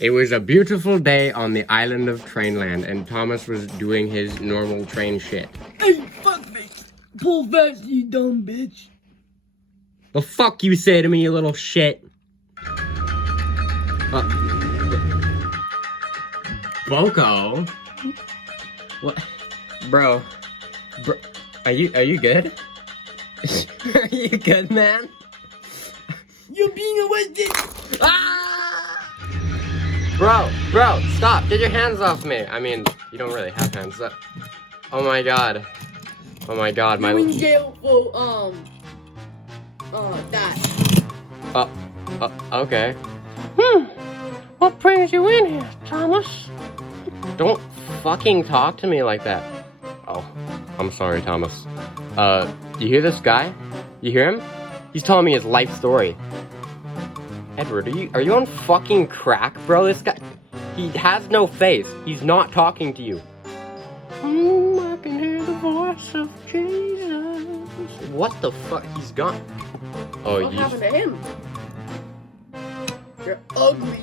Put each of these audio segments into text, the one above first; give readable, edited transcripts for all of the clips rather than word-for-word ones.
It was a beautiful day on the island of Trainland, and Thomas was doing his normal train shit. Hey, fuck me! Pull fast, you dumb bitch! The fuck you say to me, you little shit? Boko? What? Bro, are you good? Are you good, man? You're being arrested! Ah! Bro, stop! Get your hands off me! I mean, you don't really have hands. Oh my god. Oh my god, You're in jail for, that. Okay. What brings you in here, Thomas? Don't fucking talk to me like that. Oh, I'm sorry, Thomas. You hear this guy? You hear him? He's telling me his life story. Edward, are you on fucking crack, bro? This guy, he has no face. He's not talking to you. I can hear the voice of Jesus. What the fuck? He's gone. Oh, what happened to him? You're ugly.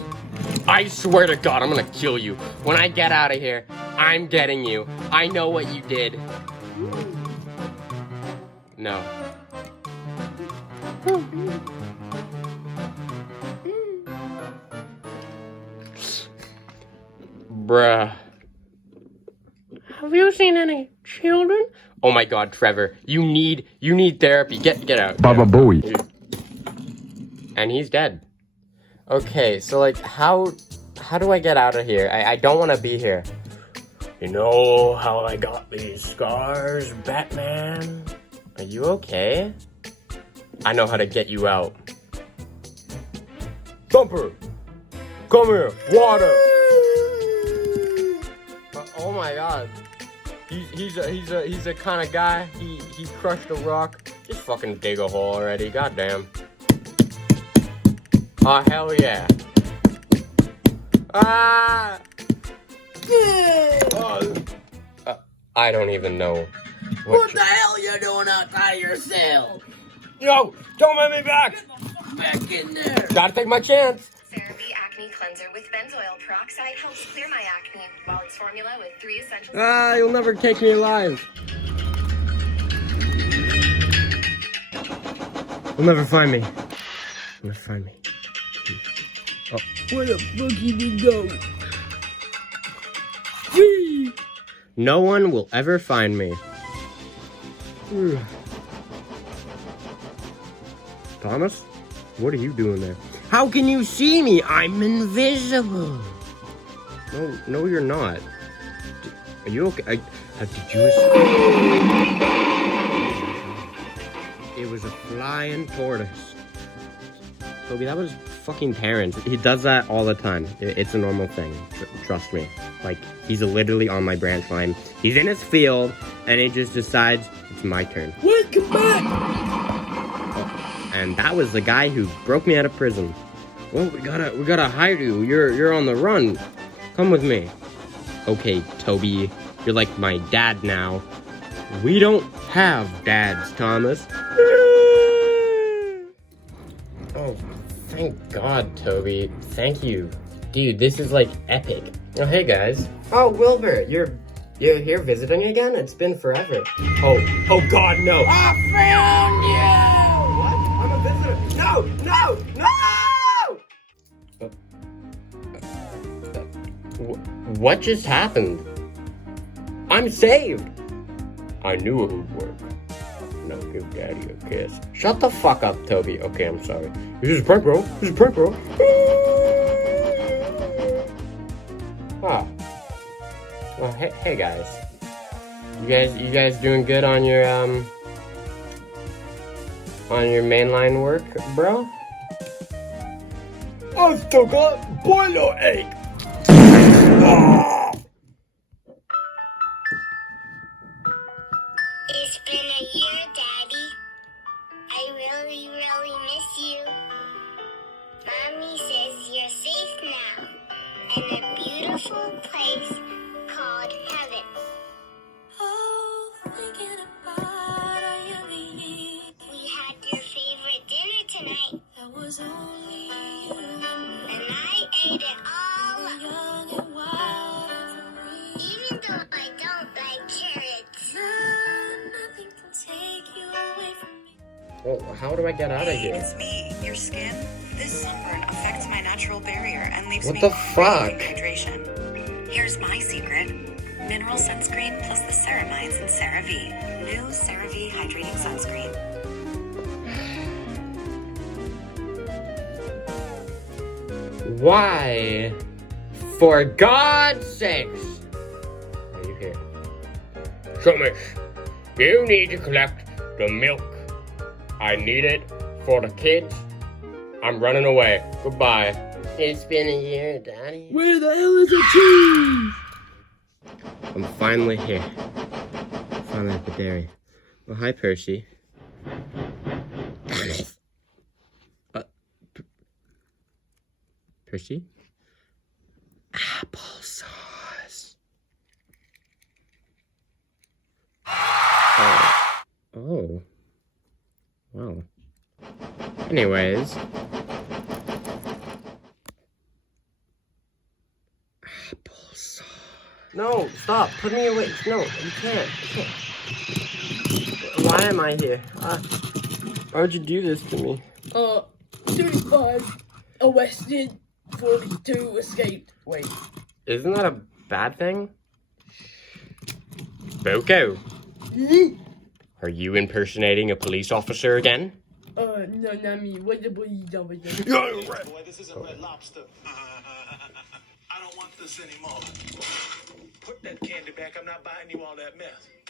I swear to God, I'm gonna kill you. When I get out of here, I'm getting you. I know what you did. No. Bruh. Have you seen any children? Oh my God, Trevor, you need therapy. Get out. Baba Booey. And he's dead. Okay, so like, how do I get out of here? I don't want to be here. You know how I got these scars, Batman? Are you okay? I know how to get you out. Thumper! Come here! Water! Oh my God. He's a kind of guy. He crushed a rock. Just fucking dig a hole already. Goddamn. Oh hell yeah. Ah! I don't even know. What the hell you doing outside your cell? Yo, don't let me back! Get the fuck back in there! Gotta take my chance. CeraVe Acne Cleanser with benzoyl peroxide helps clear my acne, while its formula with 3 essential... You'll never take me alive. You'll never find me. You'll never find me. Oh. Where the fuck did you go? No one will ever find me. Thomas? What are you doing there? How can you see me? I'm invisible. No, you're not. Are you okay? Did you escape? It was a flying tortoise. Toby, that was fucking Terrence. He does that all the time. It's a normal thing. Trust me. Like, he's literally on my branch line. He's in his field, and he just decides it's my turn. Wait, come back! And that was the guy who broke me out of prison. Well, we gotta hide you. You're on the run. Come with me. Okay, Toby, you're like my dad now. We don't have dads, Thomas. Oh, thank God, Toby. Thank you. Dude, this is like epic. Oh, hey guys. Oh, Wilbur, you're here visiting again? It's been forever. Oh God, no. I found you! What? I'm a visitor. No! What just happened? I'm saved. I knew it would work. Now give Daddy a kiss. Shut the fuck up, Toby. Okay, I'm sorry. This is a prank, bro. Oh. Well, hey guys. You guys doing good on your mainline work, bro? I've still got boiler ache. It's been a year, Daddy. I really, really miss you. Mommy says you're safe now in a beautiful place called heaven. Oh, thinking about our younger years. We had your favorite dinner tonight. That was only you and I ate it all how do I get out of here? It's me, your skin. This sunburn affects my natural barrier and leaves What me the craving fuck? hydration. Here's my secret. Mineral sunscreen plus the ceramides in CeraVe. New CeraVe hydrating sunscreen. Why? For God's sakes! Are you here? Thomas, you need to collect the milk. I need it for the kids. I'm running away. Goodbye. It's been a year, Daddy. Where the hell is the cheese? I'm finally here. Finally at the dairy. Oh, hi, Percy. Percy? Applesauce. Oh. Well. Anyways. Applesauce. No, stop. Put me away. No, you can't. Why am I here? Why would you do this to me? 35 arrested, 42 escaped. Wait. Isn't that a bad thing? Boko, are you impersonating a police officer again? No, not me. What the police officer? Boy, this isn't Red Lobster. I don't want this anymore. Put that candy back. I'm not buying you all that mess.